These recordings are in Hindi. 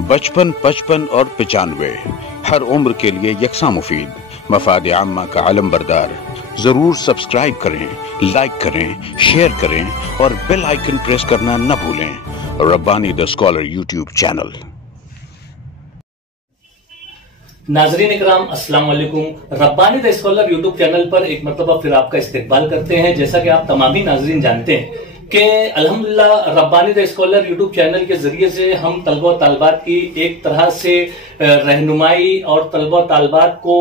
बचपन, 55 और 95 हर उम्र के लिए यकसा मुफीद, मफाद आम्मा का आलम बरदार। जरूर सब्सक्राइब करें, लाइक करें, शेयर करें और बेल आइकन प्रेस करना न भूलें। Rabbani the scholar YouTube channel. नाजरीन इकराम, अस्सलाम वालेकुम। Rabbani the scholar YouTube channel पर एक मरतबा फिर आपका इस्तकबाल करते हैं। जैसा कि आप तमामी नाजरीन जानते हैं कि अल्हम्दुलिल्लाह Rabbani the scholar YouTube channel के जरिए से हम तलबा तालबात की एक तरह से रहनुमाई और तलबा तालबात को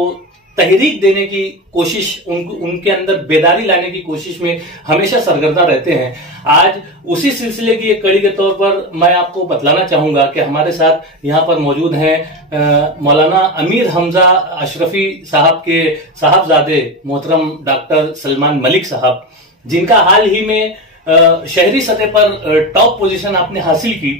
तहरीक देने की कोशिश, उनके अंदर बेदारी लाने की कोशिश में हमेशा सरगर्दा रहते हैं। आज उसी सिलसिले की एक कड़ी के तौर पर मैं आपको बतलाना चाहूंगा कि हमारे साथ यहाँ पर मौजूद हैं मौलाना अमीर हमजा अशरफी साहब के साहबजादे मोहतरम डॉक्टर सलमान मलिक साहब, जिनका हाल ही में शहरी सतह पर टॉप पोजीशन आपने हासिल की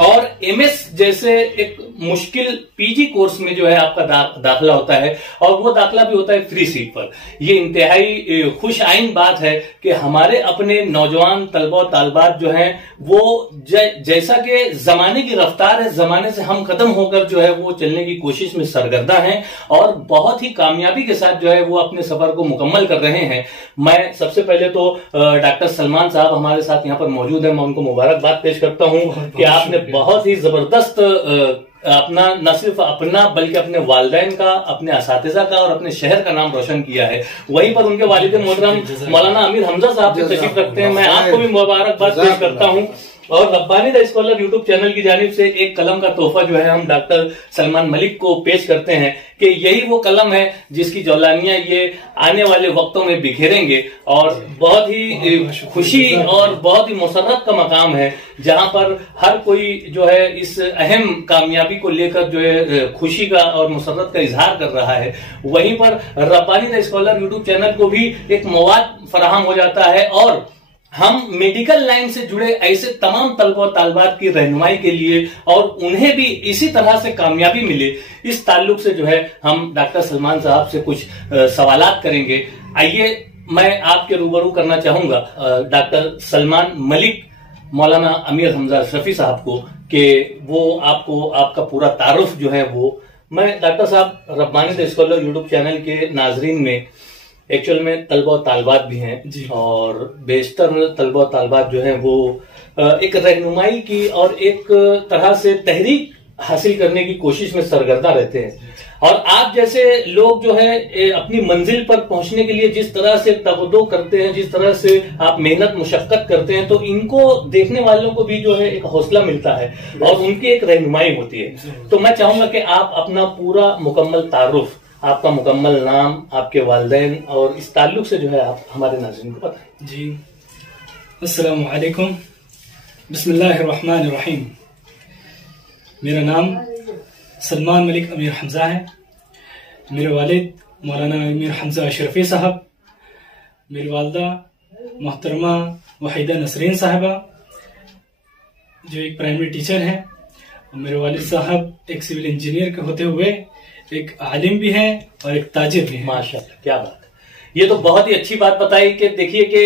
और एमएस जैसे एक मुश्किल पीजी कोर्स में जो है आपका दाखिला होता है और वो दाखिला भी होता है फ्री सीट पर। ये इंतहाई खुश आइन बात है कि हमारे अपने नौजवान तलबा तालबात जो हैं वो जैसा कि जमाने की रफ्तार है, जमाने से हम कदम होकर जो है वो चलने की कोशिश में सरगर्दा हैं और बहुत ही कामयाबी के साथ जो है वो अपने सफर को मुकम्मल कर रहे हैं। मैं सबसे पहले तो डॉक्टर सलमान साहब हमारे साथ यहाँ पर मौजूद है, मैं उनको मुबारकबाद पेश करता हूँ कि आपने बहुत ही जबरदस्त अपना न सिर्फ अपना बल्कि अपने वालिदैन का, अपने असातिज़ा का और अपने शहर का नाम रोशन किया है। वहीं पर उनके वालिद मोहतरम मौलाना अमीर हमजा साहब भी तशरीफ रखते हैं। मैं आपको भी मुबारकबाद पेश करता हूँ और Rabbani the scholar YouTube channel की जानिब से एक कलम का तोहफा जो है हम डॉक्टर सलमान मलिक को पेश करते हैं कि यही वो कलम है जिसकी जौलानियां ये आने वाले वक्तों में बिखेरेंगे और बहुत ही खुशी और बहुत ही मुसर्रत का मकाम है जहां पर हर कोई जो है इस अहम कामयाबी को लेकर जो है खुशी का और मुसर्रत का इजहार कर रहा है। वहीं पर Rabbani the scholar YouTube channel को भी एक मवाद फराहम हो जाता है और हम मेडिकल लाइन से जुड़े ऐसे तमाम तलबा तालबात की रहनुमाई के लिए और उन्हें भी इसी तरह से कामयाबी मिले, इस ताल्लुक से जो है हम डॉक्टर सलमान साहब से कुछ सवालात करेंगे। आइए मैं आपके रूबरू करना चाहूंगा डॉक्टर सलमान मलिक मौलाना अमीर हमजा अशरफी साहब को कि वो आपको आपका पूरा तारुफ जो है वो। मैं डॉक्टर साहब Rabbani the scholar YouTube channel के नाजरीन में एक्चुअल में तलबा तालबात भी हैं और बेशतर तलबा तालबात जो हैं वो एक रहनुमाई की और एक तरह से तहरीक हासिल करने की कोशिश में सरगर्दा रहते हैं। और आप जैसे लोग जो है अपनी मंजिल पर पहुंचने के लिए जिस तरह से तवज्जो करते हैं, जिस तरह से आप मेहनत मुशक्कत करते हैं, तो इनको देखने वालों को भी जो है एक हौसला मिलता है और उनकी एक रहनुमाई होती है। तो मैं चाहूंगा कि आप अपना पूरा मुकम्मल तारुफ, आपका मुकम्मल नाम, आपके वालिदैन और इस ताल्लुक से जो है आप हमारे नाज़रीन को बताएं। जी, अस्सलामु अलैकुम, बिस्मिल्लाहिर्रहमानिर्रहीम। मेरा नाम सलमान मलिक अमीर हमजा है। मेरे वालिद मौलाना अमीर हमजा अशरफी साहब, मेरी वालदा मोहतरमा वहीदा नसरीन साहबा जो एक प्राइमरी टीचर हैं, और मेरे वालिद साहब एक सिविल इंजीनियर के होते हुए एक आलिम भी है और एक ताजिर भी है। माशाअल्लाह, क्या बात है। ये तो बहुत ही अच्छी बात बताई कि देखिए कि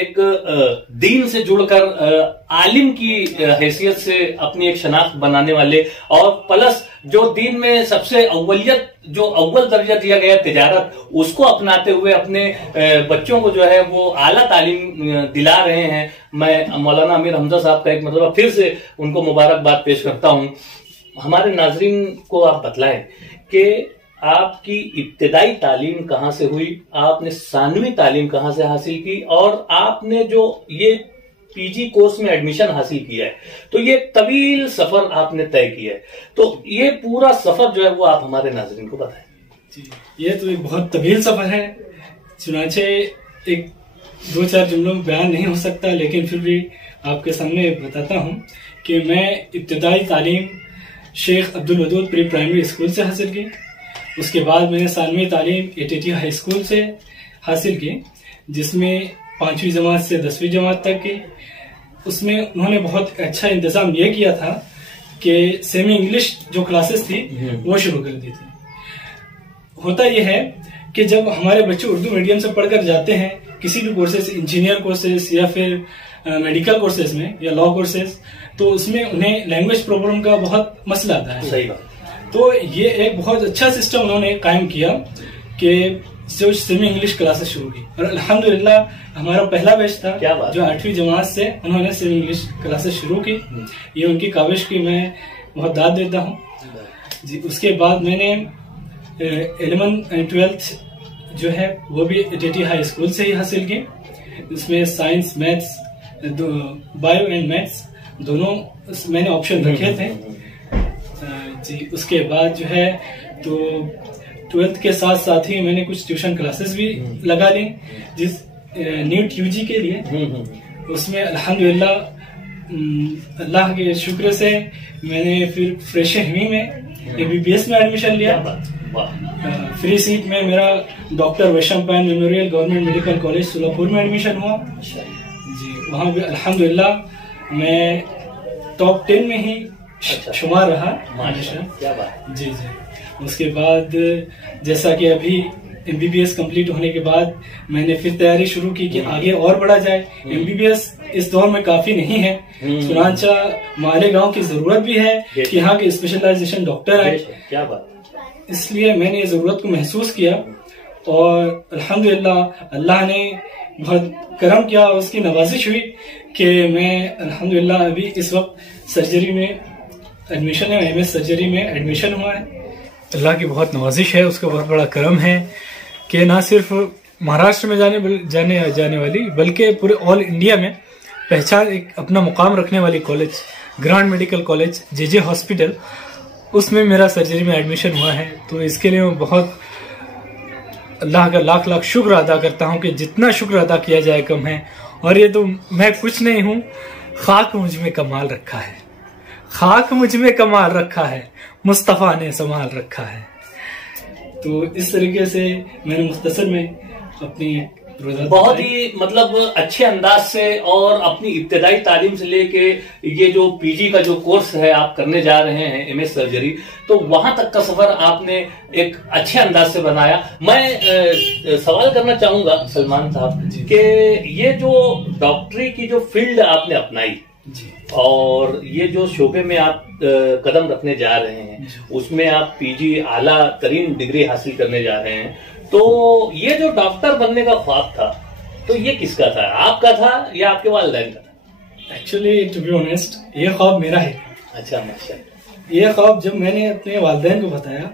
एक दीन से जुड़कर आलिम की हैसियत से अपनी एक शनाख्त बनाने वाले और प्लस जो दीन में सबसे अव्वलियत, जो अव्वल दर्जा दिया गया तिजारत, उसको अपनाते हुए अपने बच्चों को जो है वो आला तालीम दिला रहे हैं। मैं मौलाना अमीर हमजा साहब का एक मतलब फिर से उनको मुबारकबाद पेश करता हूँ। हमारे नाजरीन को आप बतलाएं कि आपकी इब्तिदाई तालीम कहाँ से हुई, आपने सानवी तालीम कहाँ से हासिल की और आपने जो ये पीजी कोर्स में एडमिशन हासिल किया है, तो ये तवील सफर आपने तय किया है, तो ये पूरा सफर जो है वो आप हमारे नाजरीन को बताएं। जी, ये तो एक बहुत तवील सफर है, चुनाचे एक दो चार जुमलों में बयान नहीं हो सकता, लेकिन फिर भी आपके सामने बताता हूँ कि मैं इब्तिदाई तालीम Shaikh Abdul Wadood pre primary school से हासिल की। उसके बाद मैंने सानवी तालीम एटीटी हाई स्कूल से हासिल की, जिसमें 5वीं जमात से 10वीं जमात तक की। उसमें उन्होंने बहुत अच्छा इंतजाम ये किया था कि सेमी इंग्लिश जो क्लासेस थी वो शुरू कर दी थी। होता यह है कि जब हमारे बच्चे उर्दू मीडियम से पढ़कर जाते हैं किसी भी कोर्सेज, इंजीनियर कोर्सेज या फिर मेडिकल कोर्सेज में या लॉ कोर्सेज, तो उसमें उन्हें लैंग्वेज प्रॉब्लम का बहुत मसला आता है। सही बात। तो ये एक बहुत अच्छा सिस्टम उन्होंने कायम किया कि जो सेमी इंग्लिश क्लासेस शुरू की, और अल्हम्दुलिल्लाह हमारा पहला बैच था जो 8वीं जमात से उन्होंने सेमी इंग्लिश क्लासेस शुरू की। ये उनकी काविश की मैं बहुत दाद देता हूँ जी। उसके बाद मैंने 11th एंड 12th जो है वो भी टीटी हाई स्कूल से ही हासिल की। इसमें science, maths, bio and maths दोनों मैंने ऑप्शन रखे थे जी। उसके बाद जो है तो 12th के साथ साथ ही मैंने कुछ ट्यूशन क्लासेस भी लगा ली जिस नीट यूजी के लिए। उसमें अल्हम्दुलिल्लाह अल्लाह के शुक्र से मैंने फिर फ्रेश हिमी में एमबीबीएस में एडमिशन लिया। फ्री सीट में मेरा डॉक्टर वैशम पायन memorial government medical college Solapur में एडमिशन हुआ जी। वहां भी अल्हम्दुलिल्लाह मैं टॉप 10 में ही शुमार रहा जी जी। उसके बाद जैसा कि अभी एमबीबीएस कंप्लीट होने के बाद मैंने फिर तैयारी शुरू की कि आगे और बढ़ा जाए। एमबीबीएस इस दौर में काफी नहीं है, चुनांचा मालेगांव की जरूरत भी है कि यहाँ के स्पेशलाइजेशन डॉक्टर आए। क्या बात। इसलिए मैंने ये जरूरत को महसूस किया और अल्हम्दुलिल्लाह अल्लाह ने बहुत करम किया और उसकी नवाजिश हुई कि मैं अल्हम्दुलिल्लाह अभी इस वक्त सर्जरी में एडमिशन है, एमएस सर्जरी में एडमिशन हुआ है। अल्लाह की बहुत नवाजिश है, उसका बहुत बड़ा करम है कि ना सिर्फ महाराष्ट्र में जाने वाली बल्कि पूरे ऑल इंडिया में पहचान, एक अपना मुकाम रखने वाली college grand medical college JJ hospital, उसमें मेरा सर्जरी में एडमिशन हुआ है। तो इसके लिए मैं बहुत अल्लाह का लाख लाख शुक्र अदा करता हूँ कि जितना शुक्र अदा किया जाए कम है। और ये तो मैं कुछ नहीं हूँ, खाक मुझ में कमाल रखा है, खाक मुझ में कमाल रखा है, मुस्तफा ने संभाल रखा है। तो इस तरीके से मैंने मुख्तसर में अपनी बहुत ही मतलब अच्छे अंदाज से और अपनी इब्तदाई तालीम से लेके ये जो पीजी का जो कोर्स है आप करने जा रहे हैं एमएस सर्जरी, तो वहां तक का सफर आपने एक अच्छे अंदाज से बनाया। मैं सवाल करना चाहूंगा सलमान साहब कि ये जो डॉक्टरी की जो फील्ड आपने अपनाई जी, और ये जो शोबे में आप कदम रखने जा रहे हैं उसमें आप पीजी आला तरीन डिग्री हासिल करने जा रहे हैं, तो ये जो डॉक्टर बनने का ख्वाब था तो ये किसका था, आपका था या आपके वालिदैन का था? एक्चुअली टू बी ऑनेस्ट ये ख्वाब मेरा है। अच्छा माशाल्लाह। ये ख्वाब जब मैंने अपने वालिदैन को बताया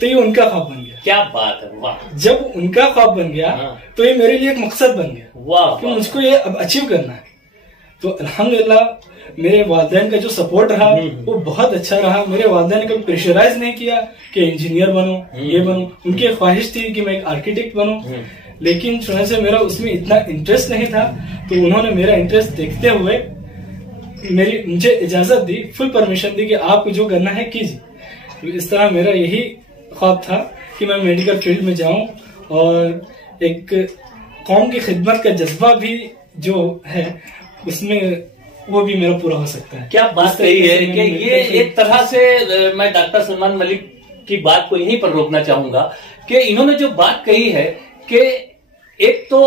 तो ये उनका ख्वाब बन गया। क्या बात है, वाह। जब उनका ख्वाब बन गया तो ये मेरे लिए एक मकसद बन गया, वाह, कि मुझको ये अब अचीव करना है। तो अल्हम्दुलिल्लाह मेरे वालिदैन का जो सपोर्ट रहा वो बहुत अच्छा रहा। मेरे वालिदैन ने कभी प्रेशराइज नहीं किया कि इंजीनियर बनो, ये बनो। उनकी ख्वाहिश थी कि मैं एक आर्किटेक्ट बनूं, लेकिन चुनाव से मेरा उसमें इतना इंटरेस्ट नहीं था, तो उन्होंने मेरा इंटरेस्ट देखते हुए मुझे इजाजत दी, फुल परमिशन दी कि आपको जो करना है कीजिए। तो इस तरह मेरा यही ख्वाब था कि मैं मेडिकल फील्ड में जाऊं और एक कौम की खिदमत का जज्बा भी जो है उसमें वो भी मेरा पूरा हो सकता है। क्या बात कही है कि ये एक तरह से मैं डॉक्टर सलमान मलिक की बात को यहीं पर रोकना चाहूंगा कि इन्होंने जो बात कही है कि एक तो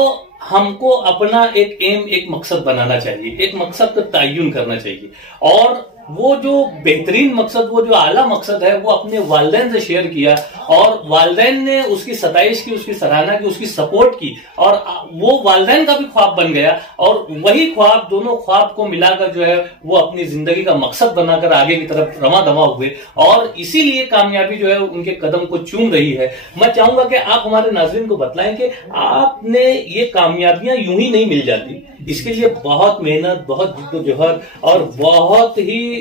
हमको अपना एक एम, एक मकसद बनाना चाहिए, एक मकसद का तयन करना चाहिए, और वो जो बेहतरीन मकसद, वो जो आला मकसद है वो अपने वालिदैन से शेयर किया और वालिदैन ने उसकी सताइश की, उसकी सराहना की, उसकी सपोर्ट की और वो वालिदैन का भी ख्वाब बन गया और वही ख्वाब, दोनों ख्वाब को मिलाकर जो है वो अपनी जिंदगी का मकसद बनाकर आगे की तरफ रमा दमा हुए और इसीलिए कामयाबी जो है उनके कदम को चूम रही है। मैं चाहूंगा कि आप हमारे नाज़रीन को बतलाएं कि आपने ये कामयाबियां यूं ही नहीं मिल जाती, इसके लिए बहुत मेहनत, बहुत जिद्दोजहद और बहुत ही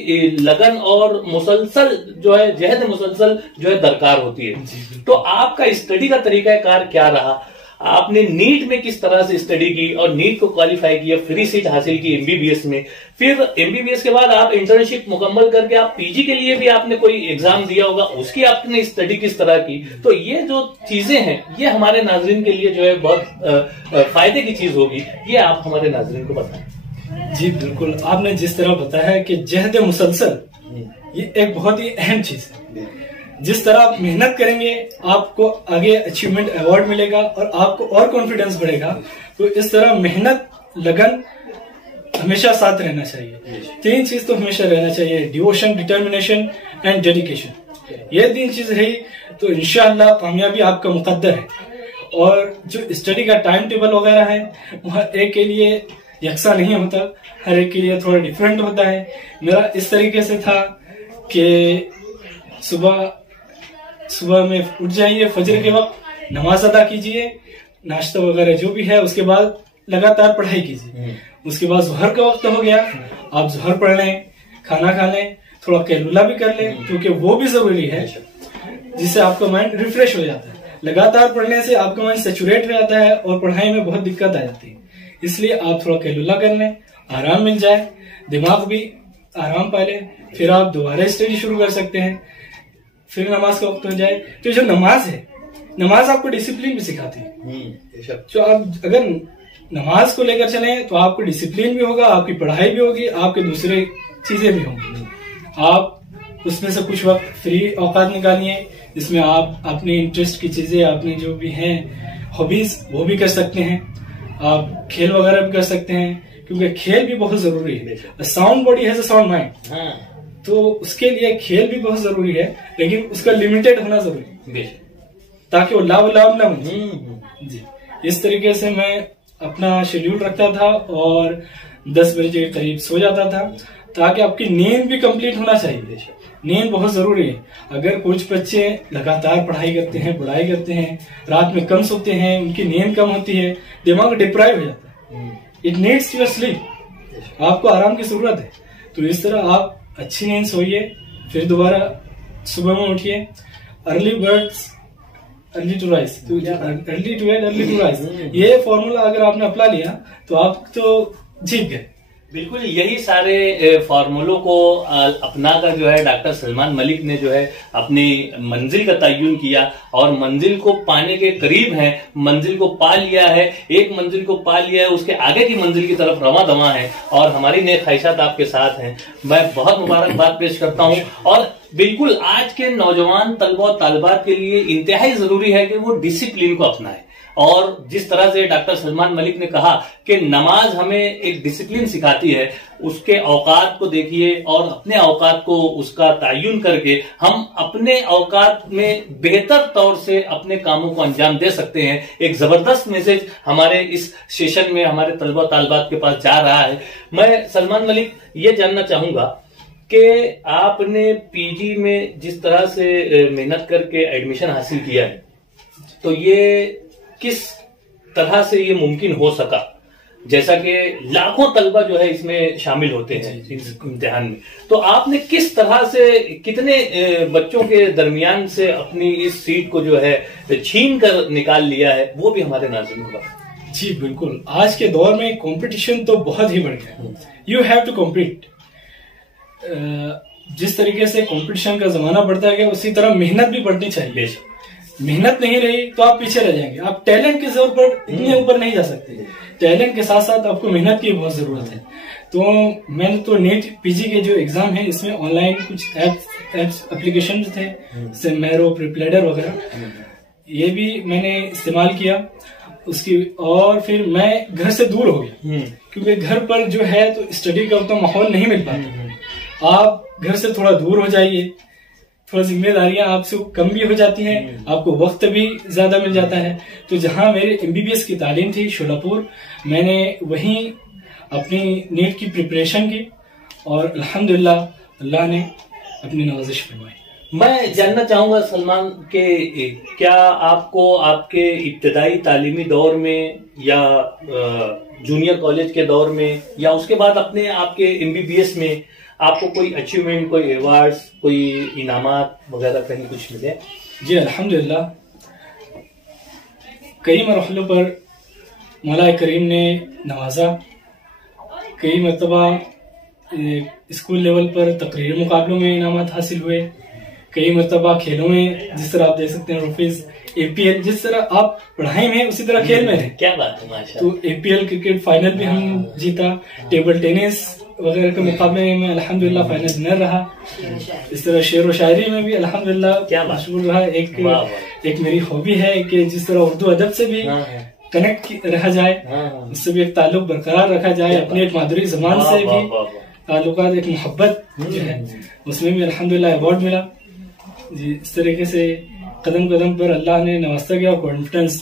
लगन और मुसलसल जो है जहद मुसलसल जो है दरकार होती है। तो आपका स्टडी का तरीकाकार क्या रहा? आपने नीट में किस तरह से स्टडी की और नीट को क्वालिफाई किया, फ्री सीट हासिल की एमबीबीएस में, फिर एमबीबीएस के बाद आप इंटर्नशिप मुकम्मल करके आप पीजी के लिए भी आपने कोई एग्जाम दिया होगा, उसकी आपने स्टडी किस तरह की? तो ये जो चीजें हैं ये हमारे नाजरीन के लिए जो है बहुत फायदे की चीज होगी, ये आप हमारे नाजरीन को बताएं। जी बिल्कुल, आपने जिस तरह बताया कि जहद मुसलसल ये एक बहुत ही अहम चीज है। जिस तरह आप मेहनत करेंगे आपको आगे अचीवमेंट अवार्ड मिलेगा और आपको और कॉन्फिडेंस बढ़ेगा। तो इस तरह मेहनत, लगन हमेशा साथ रहना चाहिए। 3 चीज तो हमेशा रहना चाहिए, डिवोशन, डिटर्मिनेशन एंड डेडिकेशन। ये 3 चीज रही तो इंशाअल्लाह कामयाबी आपका मुकद्दर है। और जो स्टडी का टाइम टेबल वगैरह है वह एक के लिए यकसा नहीं होता, हर एक के लिए थोड़ा डिफरेंट होता है। मेरा इस तरीके से था कि सुबह में उठ जाइए, फजर के वक्त नमाज अदा कीजिए, नाश्ता वगैरह जो भी है, उसके बाद लगातार पढ़ाई कीजिए। उसके बाद जोहर का वक्त हो गया, आप जोहर पढ़ लें, खाना खा लें, थोड़ा कैलुला भी कर लें क्योंकि वो भी जरूरी है, जिससे आपका माइंड रिफ्रेश हो जाता है। लगातार पढ़ने से आपका माइंड सेचुरेट हो जाता है और पढ़ाई में बहुत दिक्कत आ जाती है। इसलिए आप थोड़ा कैलुला कर लें, आराम मिल जाए, दिमाग भी आराम पाले, फिर आप दोबारा स्टडी शुरू कर सकते हैं। फिर नमाज का वक्त हो जाए तो जो नमाज है, नमाज आपको डिसिप्लिन भी सिखाती है। तो आप अगर नमाज को लेकर चले तो आपको डिसिप्लिन भी होगा, आपकी पढ़ाई भी होगी, आपके दूसरे चीजें भी होंगी। आप उसमें से कुछ वक्त फ्री औकात निकालिए जिसमें आप अपने इंटरेस्ट की चीजें, अपनी जो भी हैं हॉबीज, वो भी कर सकते हैं। आप खेल वगैरह भी कर सकते हैं क्योंकि खेल भी बहुत जरूरी है। Sound body has a sound mind, तो उसके लिए खेल भी बहुत जरूरी है, लेकिन उसका लिमिटेड होना जरूरी है ताकि वो लाभ ना बने। जी, इस तरीके से मैं अपना शेड्यूल रखता था और 10 बजे के करीब सो जाता था ताकि आपकी नींद भी कंप्लीट होना चाहिए। नींद बहुत जरूरी है। अगर कुछ बच्चे लगातार पढ़ाई करते हैं, रात में कम सोते हैं, उनकी नींद कम होती है, दिमाग डिप्राइव हो जाता है। इट नीड्स योर स्लीप, आपको आराम की जरूरत है। तो इस तरह आप अच्छी नींद सोइए, फिर दोबारा सुबह में उठिए। Early birds early to rise, early to bed early to rise, ये फॉर्मूला अगर आपने अपना लिया तो आप तो जीत गए। बिल्कुल यही सारे फॉर्मूलों को अपनाकर जो है डॉक्टर सलमान मलिक ने जो है अपनी मंजिल का तयन किया और मंजिल को पाने के करीब है, मंजिल को पा लिया है। एक मंजिल को पा लिया है, उसके आगे की मंजिल की तरफ रवां दवा है और हमारी नेक ख्वाहिशात आपके साथ हैं। मैं बहुत मुबारकबाद पेश करता हूं और बिल्कुल आज के नौजवान तलबा और तालिबात के लिए इंतहाई जरूरी है कि वो डिसिप्लिन को अपनाएं। और जिस तरह से डॉक्टर सलमान मलिक ने कहा कि नमाज हमें एक डिसिप्लिन सिखाती है, उसके औकात को देखिए और अपने औकात को उसका तयन करके हम अपने औकात में बेहतर तौर से अपने कामों को अंजाम दे सकते हैं। एक जबरदस्त मैसेज हमारे इस सेशन में हमारे तलबा तालिबात के पास जा रहा है। मैं सलमान मलिक ये जानना चाहूंगा कि आपने पीजी में जिस तरह से मेहनत करके एडमिशन हासिल किया है, तो ये किस तरह से ये मुमकिन हो सका? जैसा कि लाखों तलबा जो है इसमें शामिल होते हैं इस इम्तिहान में, तो आपने किस तरह से कितने बच्चों के दरमियान से अपनी इस सीट को जो है छीन कर निकाल लिया है, वो भी हमारे नाज़रीन को बताएं। जी बिल्कुल, आज के दौर में कंपटीशन तो बहुत ही बढ़ गया। You have to compete. जिस तरीके से कंपटीशन का जमाना बढ़ता गया उसी तरह मेहनत भी बढ़नी चाहिए। मेहनत नहीं रही तो आप पीछे रह जाएंगे। आप टैलेंट के जोर पर इतने ऊपर नहीं जा सकते, टैलेंट के साथ साथ आपको मेहनत की बहुत जरूरत है। तो मैंने तो नीट पीजी के जो एग्जाम है इसमें ऑनलाइन कुछ एप्स एप्लीकेशन थे, जैसे मैरो, प्रिपलेडर वगैरह, ये भी मैंने इस्तेमाल किया उसकी। और फिर मैं घर से दूर हो गया क्योंकि घर पर जो है तो स्टडी का उतना माहौल नहीं मिल पाता। आप घर से थोड़ा दूर हो जाइए, थोड़ा जिम्मेदारियां आपसे कम भी हो जाती हैं, आपको वक्त भी ज्यादा मिल जाता है। तो जहां मेरी एमबीबीएस की तालीम थी शोलापुर, मैंने वहीं अपनी नीट की प्रिपरेशन की और अल्हम्दुलिल्लाह अल्लाह ने अपनी नवाजिश फरमाई। मैं जानना चाहूंगा सलमान के क्या आपको आपके इब्तदाई तालीमी दौर में या जूनियर कॉलेज के दौर में या उसके बाद अपने आपके एमबीबीएस में आपको कोई अचीवमेंट, कोई अवार्ड्स, कोई इनामात वगैरह कहीं कुछ मिले? जी अल्हम्दुलिल्लाह, कई मरहलों पर मौला करीम ने नवाजा। कई मरतबा स्कूल लेवल पर तकरीर मुकाबलों में इनामात हासिल हुए, कई मरतबा खेलों में, जिस तरह आप देख सकते हैं रुफीज, एपीएल, जिस तरह आप पढ़ाई में उसी तरह खेल में है। क्या बात है, माशाअल्लाह। तो एपीएल क्रिकेट फाइनल भी हम जीता, टेबल टेनिस वगैरह के मुकाबले में अल्हम्दुलिल्लाह फाइनल विनर रहा। इस तरह शेर व शायरी में भी अल्हम्दुलिल्लाह मशहूर रहा। एक मेरी हॉबी है कि जिस तरह उर्दू अदब से भी कनेक्ट रहा जाए, उससे भी एक ताल्लुक बरकरार रखा जाए, अपनी एक मादरी जबान से भी ताल्लुकात, एक मोहब्बत जो है उसमें भी अल्हम्दुलिल्लाह अवार्ड मिला जी। इस तरीके से कदम कदम पर अल्लाह ने नवाजता गया और कॉन्फिडेंस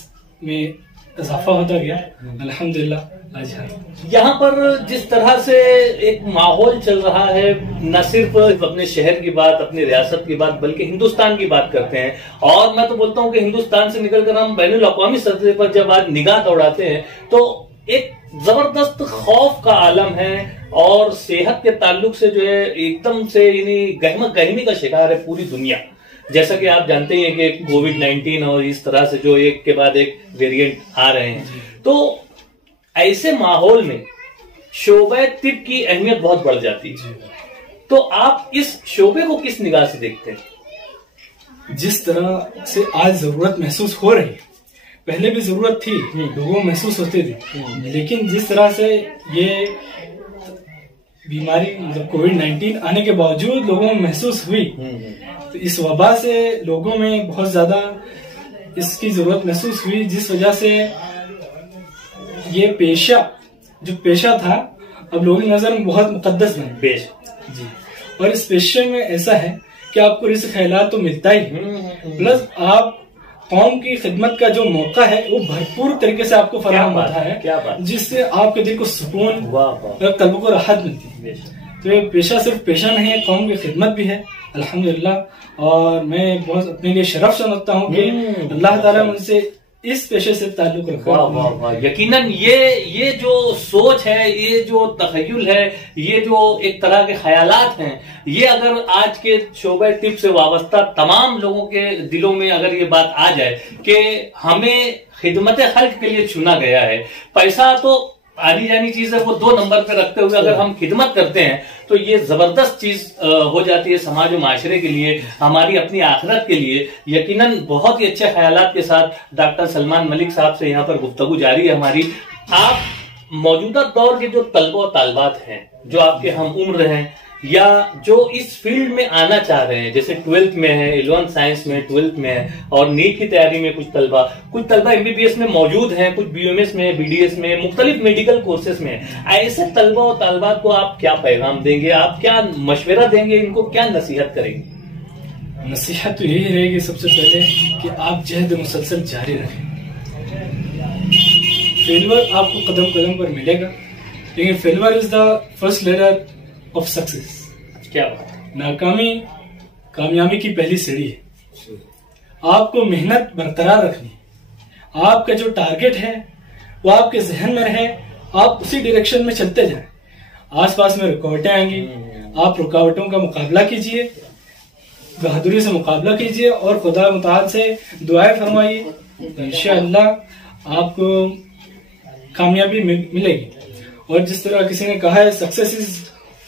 में इजाफा होता गया अल्हम्दुलिल्लाह। आज यहाँ पर जिस तरह से एक माहौल चल रहा है, न सिर्फ अपने शहर की बात, अपनी रियासत की बात, बल्कि हिंदुस्तान की बात करते हैं। और मैं तो बोलता हूँ कि हिंदुस्तान से निकलकर हम बैनुल अक़वामी सतह पर जब आज निगाह दौड़ाते हैं तो एक जबरदस्त खौफ का आलम है और सेहत के ताल्लुक से जो है एकदम से यानी गहमी का शिकार है पूरी दुनिया। जैसा कि आप जानते हैं कि कोविड-19 और इस तरह से जो एक के बाद एक वेरिएंट आ रहे हैं, तो ऐसे माहौल में शोबे तिब की अहमियत बहुत बढ़ जाती है। तो आप इस शोबे को किस निगाह से देखते हैं? जिस तरह से आज जरूरत महसूस हो रही है, पहले भी जरूरत थी, लोगों को महसूस होती थी, लेकिन जिस तरह से ये बीमारी मतलब कोविड-19 आने के बावजूद लोगों में महसूस हुई, तो इस वबा से लोगों में बहुत ज्यादा इसकी जरूरत महसूस हुई, जिस वजह से ये जो पेशा था अब लोगों की नजर में बहुत मुकद्दस बन जी। और इस पेशे में ऐसा है कि आपको रिज़्क़ हलाल तो मिलता ही, प्लस आप कौम की खिदमत का जो मौका है वो भरपूर तरीके से आपको फराहम होता है, जिससे आपके दिल को सुकून और कल्ब को राहत मिलती है। तो ये पेशा सिर्फ पेशा नहीं है, कौम की खिदमत भी है अल्हम्दुलिल्लाह। और मैं बहुत अपने लिए शरफ समझता हूँ कि अल्लाह ताला मुझसे इस पेशे से ताल्लुक रखा। वाह वाह वाह, यकीनन ये जो सोच है, ये जो तखय्युल है, ये जो एक तरह के ख्यालात हैं, ये अगर आज के शोबे तिब से वाबस्ता तमाम लोगों के दिलों में अगर ये बात आ जाए कि हमें खिदमत खल्क के लिए चुना गया है, पैसा तो आनी जानी चीज है, वो 2 नंबर पे रखते हुए अगर हम खिदमत करते हैं तो ये जबरदस्त चीज हो जाती है समाज और माशरे के लिए, हमारी अपनी आखिरत के लिए। यकीनन बहुत ही अच्छे ख्यालात के साथ डॉक्टर सलमान मलिक साहब से यहाँ पर गुफ्तगू जारी है हमारी। आप मौजूदा दौर के जो तलबा और तालबात हैं, जो आपके हम उम्र हैं या जो इस फील्ड में आना चाह रहे हैं, जैसे 12th में है, 11th साइंस में, 12th में है और नीट की तैयारी में कुछ तलबा MBBS में मौजूद हैं, कुछ BMS में, BDS में, मुख्तलिफ मेडिकल कोर्सेज में, ऐसे तलबा और तालबात को आप क्या पैगाम देंगे, आप क्या मशवरा देंगे, इनको क्या नसीहत करेंगे? नसीहत तो यही रहेगी सबसे पहले कि आप जहद मुसलसल जारी रखें। फेलियर आपको कदम कदम पर मिलेगा, लेकिन failure is the first letter of success. क्या बात है? नाकामी कामयाबी की पहली सीढ़ी है। आपको मेहनत बरकरार रखनी है, आपका जो टारगेट है वो आपके जहन में रहे, आप उसी डायरेक्शन में चलते जाएं। आसपास में रुकावटें आएंगी, आप रुकावटों का मुकाबला कीजिए, बहादुरी से मुकाबला कीजिए और खुदा मुताल से दुआएं फरमाइए, इंशाअल्लाह आपको कामयाबी मिलेगी। और जिस तरह किसी ने कहा है, सक्सेस इज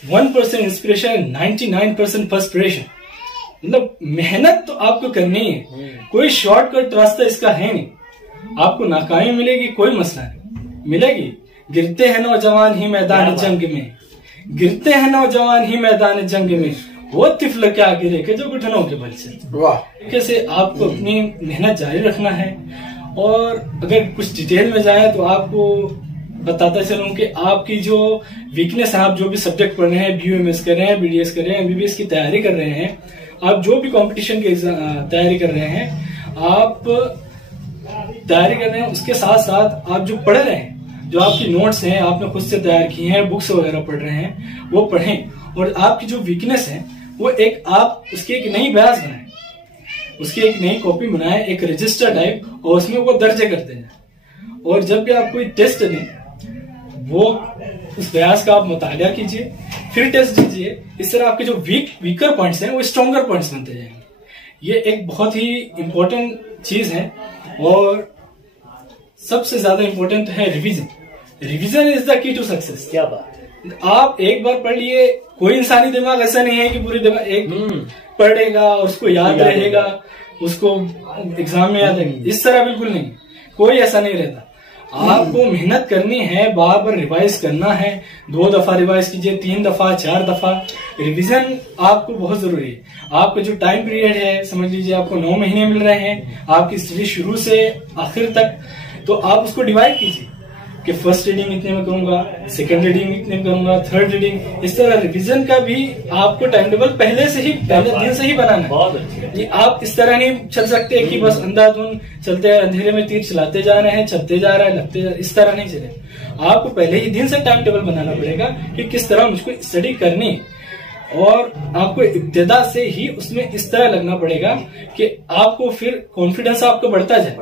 1% इंस्पिरेशन, 99% पर्सपिरेशन। मतलब मेहनत तो आपको करनी है, कोई शॉर्टकट रास्ता इसका है नहीं। आपको नाकामी मिलेगी, कोई मसला नहीं, मिलेगी। गिरते हैं नौजवान ही मैदान जंग में, गिरते हैं नौजवान ही मैदान जंग में, वो तिफल क्या गिरे के जो घुटनों के बल से। वाह। कैसे आपको अपनी मेहनत जारी रखना है। और अगर कुछ डिटेल में जाए तो आपको बताता चलूं कि आपकी जो वीकनेस है, आप जो भी सब्जेक्ट पढ़ रहे हैं, BUMS कर रहे हैं, BDS कर रहे हैं, MBBS की तैयारी कर रहे हैं, आप जो भी कंपटीशन की तैयारी कर रहे हैं, आप तैयारी कर रहे हैं, उसके साथ साथ आप जो पढ़ रहे हैं, जो आपकी नोट्स हैं आपने खुद से तैयार की हैं, बुक्स वगैरह पढ़ रहे हैं, वो पढ़ें। और आपकी जो वीकनेस है वो आप उसकी एक नई बयास बनाएं, उसकी एक नई कॉपी बनाएं, एक रजिस्टर टाइप, और उसमें वो दर्ज करते हैं। और जब भी आप कोई टेस्ट दें, वो उस बयास का आप मुतालिया कीजिए, फिर टेस्ट दीजिए। इस तरह आपके जो वीकर पॉइंट्स हैं वो स्ट्रॉन्गर पॉइंट्स बनते जाएंगे। ये एक बहुत ही इम्पोर्टेंट चीज है। और सबसे ज्यादा इम्पोर्टेंट है revision. Revision is the key to success. क्या बात है? आप एक बार पढ़ लिए, कोई इंसानी दिमाग ऐसा नहीं है कि पूरी दिमाग एक पढ़ेगा और उसको याद रहेगा, उसको एग्जाम में याद रहेगा, इस तरह बिल्कुल नहीं, कोई ऐसा नहीं रहता। आपको मेहनत करनी है, बार बार रिवाइज करना है। 2 दफा रिवाइज कीजिए, 3 दफा, 4 दफा। रिवीजन आपको बहुत जरूरी है। आपका जो टाइम पीरियड है, समझ लीजिए आपको 9 महीने मिल रहे हैं आपकी स्टडी शुरू से आखिर तक, तो आप उसको डिवाइड कीजिए कि फर्स्ट रीडिंग इतने में करूंगा, सेकंड रीडिंग इतने में करूंगा, थर्ड रीडिंग। इस तरह रिवीजन का भी आपको टाइम टेबल पहले दिन से ही बनाना है। बहुत अच्छा। ये आप इस तरह नहीं चल सकते कि बस अंधाधुन चलते हैं, अंधेरे में तीर चलाते जा रहे हैं, चलते जा रहे हैं, लगते जा रहे हैं, इस तरह नहीं चले। आपको पहले ही दिन से टाइम टेबल बनाना पड़ेगा कि किस तरह मुझको स्टडी करनी है, और आपको इब्तिदा से ही उसमें इस तरह लगना पड़ेगा कि आपको फिर कॉन्फिडेंस आपको बढ़ता जाए,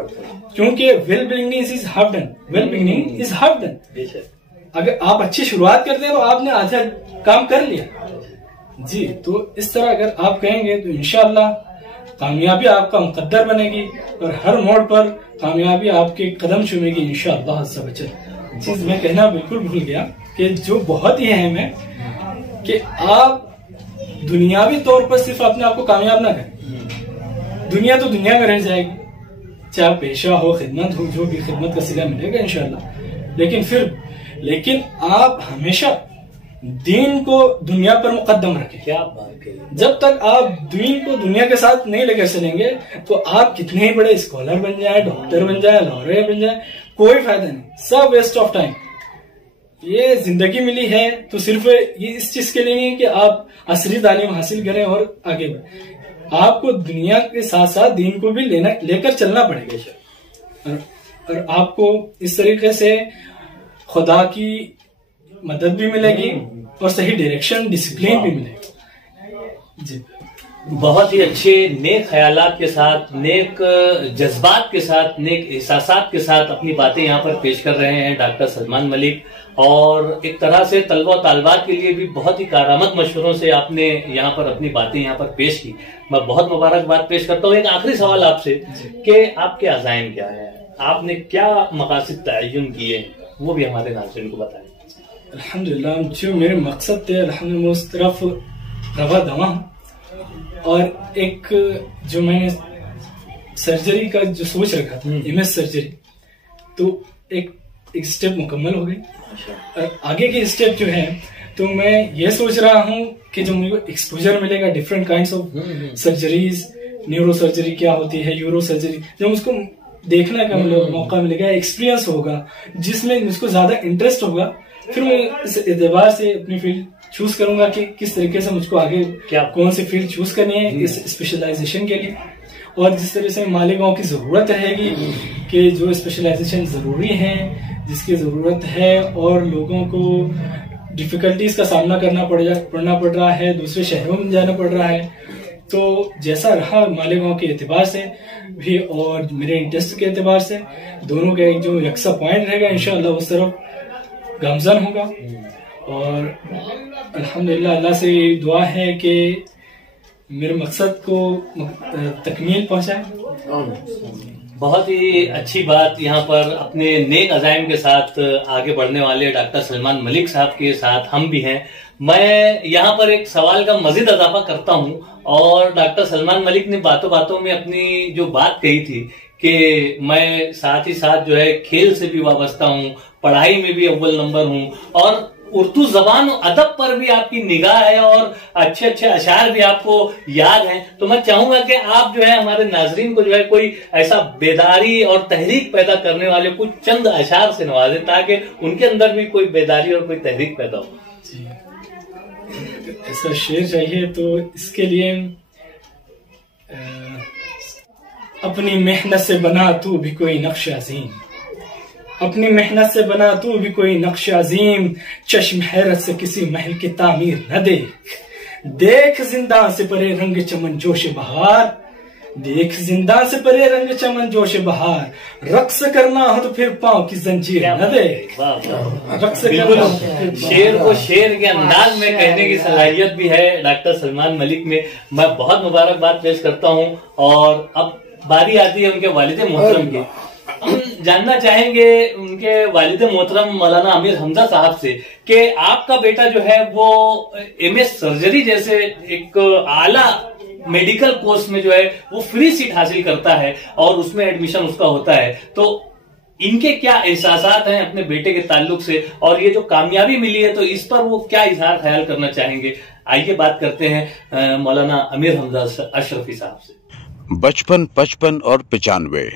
क्योंकि well beginning is half done, well beginning is half done. अगर आप अच्छी शुरुआत करते हैं तो आपने आधा काम कर लिया जी। तो इस तरह अगर आप कहेंगे तो इंशाअल्लाह कामयाबी आपका मुकद्दर बनेगी, और हर मोड़ पर कामयाबी आपके कदम चूमेगी इंशाअल्लाह। चीज मैं कहना बिल्कुल भूल गया कि जो बहुत ही अहम है कि आप दुनियावी तौर पर सिर्फ अपने आप को कामयाब ना करें। दुनिया तो दुनिया में रह जाएगी, चाहे पेशा हो, खिदमत हो, जो भी खिदमत का सिला मिलेगा इंशाअल्लाह। लेकिन आप हमेशा दीन को दुनिया पर मुकद्दम रखें। क्या बात है। जब तक आप दीन को दुनिया के साथ नहीं लेकर चलेंगे तो आप कितने ही बड़े स्कॉलर बन जाए, डॉक्टर बन जाए, लॉयर बन जाए, कोई फायदा नहीं, सब वेस्ट ऑफ टाइम। ये जिंदगी मिली है तो सिर्फ ये इस चीज के लिए नहीं कि आप असली तालीम हासिल करें और आगे बढ़े। आपको दुनिया के साथ साथ दीन को भी लेकर चलना पड़ेगा, और आपको इस तरीके से खुदा की मदद भी मिलेगी और सही डायरेक्शन, डिसिप्लिन भी मिलेगा जी। बहुत ही अच्छे नेक ख्यालात के साथ, नेक जज्बात के साथ, नेक एहसासात के साथ अपनी बातें यहाँ पर पेश कर रहे हैं डॉक्टर सलमान मलिक, और एक तरह से तलबा तालबात के लिए भी बहुत ही कारामद मशवरों से आपने यहाँ पर अपनी बातें यहाँ पर पेश की। मैं बहुत मुबारकबाद पेश करता हूँ। एक आखिरी सवाल आपसे कि आपके अज़ाइम क्या है, आपने क्या मकासद तयन किए, वो भी हमारे नाज़रीन को बताएं। अल्हम्दुलिल्लाह, जो मेरे मकसद थे अल्हम्दुलिल्लाह उस तरफ रवा दवा हूँ, और एक जो मैंने सर्जरी का जो सोच रखा था, इमेज सर्जरी, तो एक स्टेप मुकम्मल हो गई। और आगे के स्टेप जो है, तो मैं ये सोच रहा हूँ कि जो मुझे एक्सपोजर मिलेगा different kinds of surgeries, neuro surgery क्या होती है, यूरो सर्जरी, जब उसको देखने का मौका मिलेगा, एक्सपीरियंस होगा जिसमें मुझको ज्यादा इंटरेस्ट होगा, फिर मैं इस एतबार से अपनी फील्ड चूज करूंगा कि किस तरीके से मुझको आगे क्या कौन सी फील्ड चूज करनी है इस स्पेशलाइजेशन के लिए। और जिस तरह से मालेगांव की जरूरत रहेगी कि जो स्पेशलाइजेशन जरूरी है, जिसकी जरूरत है, और लोगों को डिफिकल्टीज का सामना पड़ना पड़ रहा है, दूसरे शहरों में जाना पड़ रहा है, तो जैसा रहा मालेगांव के एतबार से भी और मेरे इंटरेस्ट के एतबार से, दोनों का एक जो यकसा पॉइंट रहेगा इंशाअल्लाह उस तरफ गामजन होगा। और अल्हम्दुलिल्लाह अल्लाह से दुआ है कि मेरे मकसद को तकमील पहुंचाए। बहुत ही अच्छी बात। यहाँ पर अपने नेक अज़ाइम के साथ आगे बढ़ने वाले डॉक्टर सलमान मलिक साहब के साथ हम भी हैं। मैं यहाँ पर एक सवाल का मजीद इजाफा करता हूँ, और डॉक्टर सलमान मलिक ने बातों बातों में अपनी जो बात कही थी कि मैं साथ ही साथ जो है खेल से भी वाबस्ता हूँ, पढ़ाई में भी अव्वल नंबर हूँ, और उर्दू जबान और अदब पर भी आपकी निगाह है, और अच्छे अच्छे अशार भी आपको याद हैं। तो मैं चाहूंगा कि आप जो है हमारे नाजरीन को जो है कोई ऐसा बेदारी और तहरीक पैदा करने वाले कुछ चंद अशार से नवाजें, ताकि उनके अंदर भी कोई बेदारी और कोई तहरीक पैदा हो। ऐसा शेर चाहिए तो इसके लिए अपनी मेहनत से बना तू भी कोई नक्श अजीम, अपनी मेहनत से बना तू भी कोई नक्श अजीम, चश्म हैरत से किसी महल की तामीर न देख जिंदा से परे रंग चमन जोश बहार, देख जिंदा से परे रंग चमन जोश बहार, रक्स करना हो तो फिर पांव की जंजीर न दे। रक्स करना, शेर को शेर के अंदाज में कहने की सलाहियत भी है डॉक्टर सलमान मलिक में। मैं बहुत मुबारकबाद पेश करता हूँ। और अब बारी आती है उनके वालिद मोहतरम की। हम जानना चाहेंगे उनके वालिद मोहतरम मौलाना आमिर हमजा साहब से कि आपका बेटा जो है वो एमएस सर्जरी जैसे एक आला मेडिकल कोर्स में जो है वो फ्री सीट हासिल करता है और उसमें एडमिशन उसका होता है, तो इनके क्या एहसासात हैं अपने बेटे के ताल्लुक से, और ये जो कामयाबी मिली है तो इस पर वो क्या इजहार ख्याल करना चाहेंगे। आइए बात करते हैं मौलाना अमीर हमजा अशरफी साहब से। बचपन, 55 और 95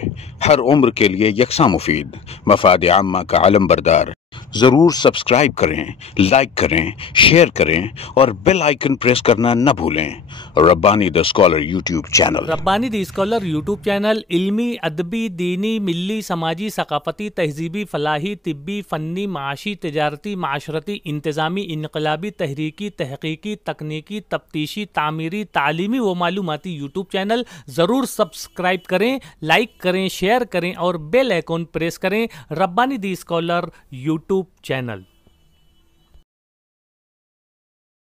हर उम्र के लिए यकसा मुफीद, मफाद आम्मा का आलम बरदार। जरूर सब्सक्राइब करें, लाइक करें, शेयर करें और बेल आइकन प्रेस करना न भूलें। Rabbani the scholar YouTube channel. Rabbani the scholar YouTube channel इल्मी, अदबी, दीनी, मिल्ली, समाजी, सकाफती, तहजीबी, फलाही, तिब्बी, फ़न्नी, माशी, तिजारती, माशरती, इंतज़ामी, इनकलाबी, तहरीकी, तहकीकी, तकनीकी, तफ्तीशी, तामीरी, तालीमी व मालूमाती यूट्यूब चैनल। ज़रूर सब्सक्राइब करें, लाइक करें, शेयर करें और बेल आइकन प्रेस करें। Rabbani the scholar YouTube channel.